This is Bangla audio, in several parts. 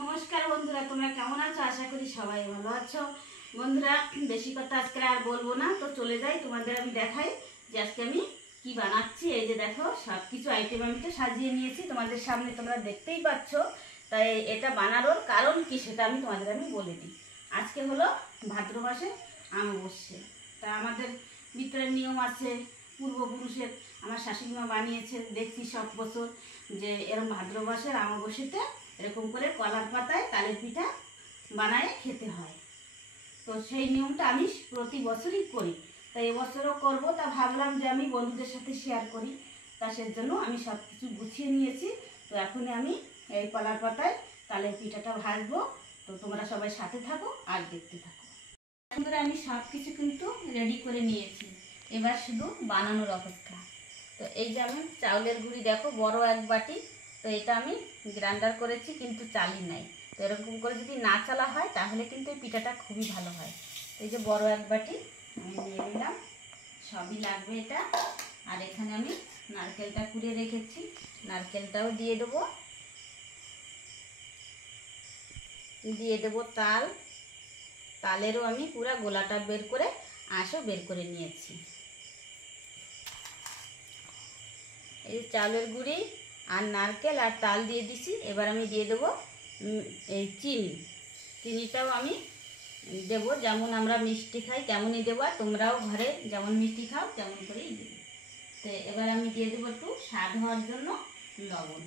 নমস্কার বন্ধুরা, তোমরা কেমন আছো? আশা করি সবাই ভালো আছো। বন্ধুরা, বেশি কথা আজকে আর বলবো না, তো চলে যাই। তোমাদের আমি দেখাই যে আজকে আমি কি বানাচ্ছি। এই যে দেখো, সব কিছু আইটেম আমি তো সাজিয়ে নিয়েছি তোমাদের সামনে, তোমরা দেখতেই পাচ্ছ। তাই এটা বানানোর কারণ কি সেটা তোমাদের আমি বলে দিই। আজকে হলো ভাদ্র মাসে অমাবস্যা। তা আমাদের ভিতরে নিয়ম আছে, পূর্বপুরুষের, আমার শাশুড়িমা বানিয়েছে দেখছি সব বছর, যে এরকম ভাদ্র মাসের অমাবস্যাতে এরকম করে কলার পাতায় তালের পিঠা বানায় খেতে হয়। তো সেই নিয়মটা আমি প্রতি বছরই করি, তাই এবছরও করবো। তা ভাবলাম যে আমি বন্ধুদের সাথে শেয়ার করি, তা সেজন্য আমি সব কিছু গুছিয়ে নিয়েছি। তো এখনই আমি এই কলার পাতায় তালের পিঠাটা ভাজবো। তো তোমরা সবাই সাথে থাকো আর দেখতে থাকো। বন্ধুরা, আমি সব কিছু কিন্তু রেডি করে নিয়েছি, এবার শুধু বানানোর অপেক্ষা। তো এই যে আমি চাউলের গুঁড়ি দেখো, বড় এক বাটি। তো এটা আমি গ্রাইন্ডার করেছি, কিন্তু চালি নাই। তো এরকম করে যদি না চালা হয় তাহলে কিন্তু এই পিঠাটা খুবই ভালো হয়। তো এই যে বড় এক বাটি আমি নিয়ে নিলাম, সবই লাগবে এটা। আর এখানে আমি নারকেলটা কুড়িয়ে রেখেছি, নারকেলটাও দিয়ে দেবো। তাল, তালেরও আমি পুরো গোলাটা বের করে আঁশও বের করে নিয়েছি। এই চালের গুঁড়ি আর নারকেল আর তাল দিয়ে দিছি। এবার আমি দিয়ে দেবো এই চিনিটাও আমি দেবো, যেমন আমরা মিষ্টি খাই তেমনই দেবো, আর তোমরাও ঘরে যেমন মিষ্টি খাও তেমন করেই দেবো। তো এবার আমি দিয়ে দেবো একটু স্বাদ হওয়ার জন্য লবণ।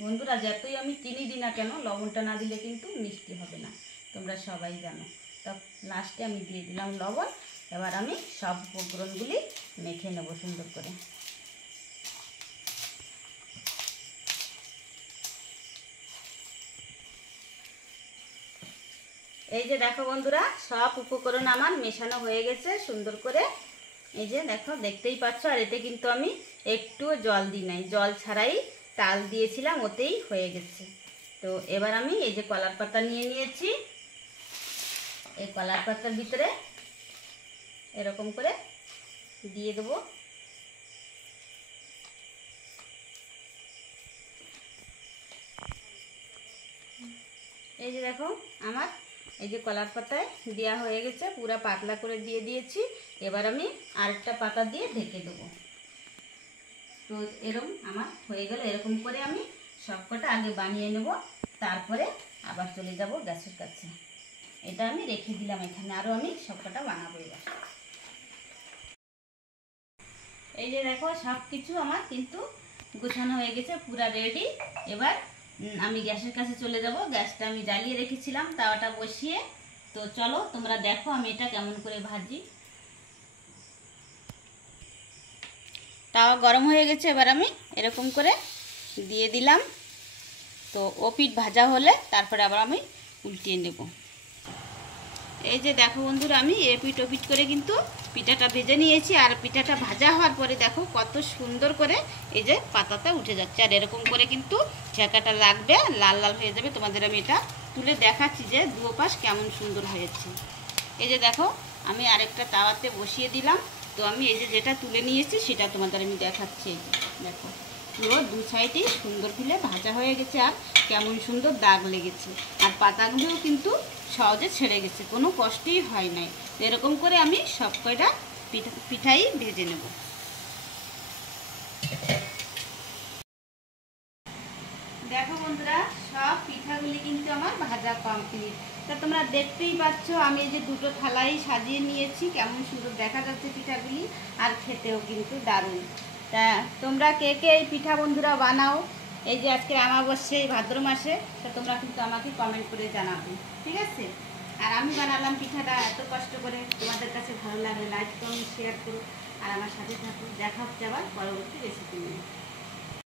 বন্ধুরা, যতই আমি চিনি দিই না কেন, লবণটা না দিলে কিন্তু মিষ্টি হবে না, তোমরা সবাই জানো। তো লাস্টে আমি দিয়ে দিলাম লবণ। এবার আমি সব উপকরণগুলি মেখে নেব সুন্দর করে। এই যে দেখো বন্ধুরা, সব উপকরণ আমার মেশানো হয়ে গেছে সুন্দর করে। এই যে দেখো, দেখতেই পাচ্ছ। আর এতে কিন্তু আমি একটু জল দিই নাই, জল ছাড়াই তাল দিয়েছিলাম, ওতেই হয়ে গেছে। তো এবার আমি এই যে কলার পাতা নিয়ে নিয়েছি, এই কলার পাতার ভিতরে এরকম করে দিয়ে দেবো। এই যে দেখো, আমার এই যে কলার পাতায় দেওয়া হয়ে গেছে, পুরো পাতলা করে দিয়ে দিয়েছি। এবার আমি আরেকটা পাতা দিয়ে ঢেকে দেবো। তো এরকম আমার হয়ে গেল। এরকম করে আমি সবকটা আগে বানিয়ে নেব, তারপরে আবার চলে যাব গ্যাসের কাছে। এটা আমি রেখে দিলাম এখানে, আরও আমি সবকটা বানাবো এবার। এই যে দেখো, সব কিছু আমার কিন্তু গোছানো হয়ে গেছে, পুরা রেডি। এবার আমি গ্যাসের কাছে চলে যাব। গ্যাসটা আমি জ্বালিয়ে রেখেছিলাম, তাওয়াটা বসিয়ে। তো চলো তোমরা দেখো আমি এটা কেমন করে ভাজি। তাওয়া গরম হয়ে গেছে, এবার আমি এরকম করে দিয়ে দিলাম। তো ও পিঠ ভাজা হলে তারপরে আবার আমি উল্টিয়ে নেব। এই যে দেখো বন্ধুরা, আমি এপিঠ ওপিঠ করে কিন্তু পিঠাটা ভেজে নিয়েছি। আর পিঠাটা ভাজা হওয়ার পরে দেখো কত সুন্দর করে এই যে পাতাটা উঠে যাচ্ছে। আর এরকম করে কিন্তু ছেঁকাটা লাগবে, লাল লাল হয়ে যাবে। তোমাদের আমি এটা তুলে দেখাচ্ছি যে দুও পাশ কেমন সুন্দর হয়েছে। এই যে দেখো, আমি আরেকটা তাওয়াতে বসিয়ে দিলাম। তো আমি এই যে যেটা তুলে নিয়েছি সেটা তোমাদের আমি দেখাচ্ছি। দেখো, পুরো দু সাইডেই সুন্দর ফুলে ভাজা হয়ে গেছে, আর কেমন সুন্দর দাগ লেগেছে। আর পাতাগুলোও কিন্তু সহজে ছেড়ে গেছে, কোনো কষ্টই হয় নাই। এরকম করে আমি সব কয়টা পিঠাই ভেজে নেব। দেখো বন্ধুরা, সব পিঠাগুলি কিন্তু আমার ভাজা কমপ্লিট। তা তোমরা দেখতেই পাচ্ছ, আমি এই যে দুটো থালাই সাজিয়ে নিয়েছি, কেমন সুন্দর দেখা যাচ্ছে পিঠাগুলি, আর খেতেও কিন্তু দারুণ। তা তোমরা কে কে এই পিঠা বন্ধুরা বানাও এই যে আজকে অমাবস্যা এই ভাদ্র মাসে, তা তোমরা কিন্তু আমাকে কমেন্ট করে জানাবে, ঠিক আছে? আর আমি বানালাম পিঠাটা এত কষ্ট করে, তোমাদের কাছে ভালো লাগলে লাইক করুন, শেয়ার করুন, আর আমার সাথে থাকুন। দেখা হচ্ছে আবার পরবর্তী রেসিপি নিয়ে।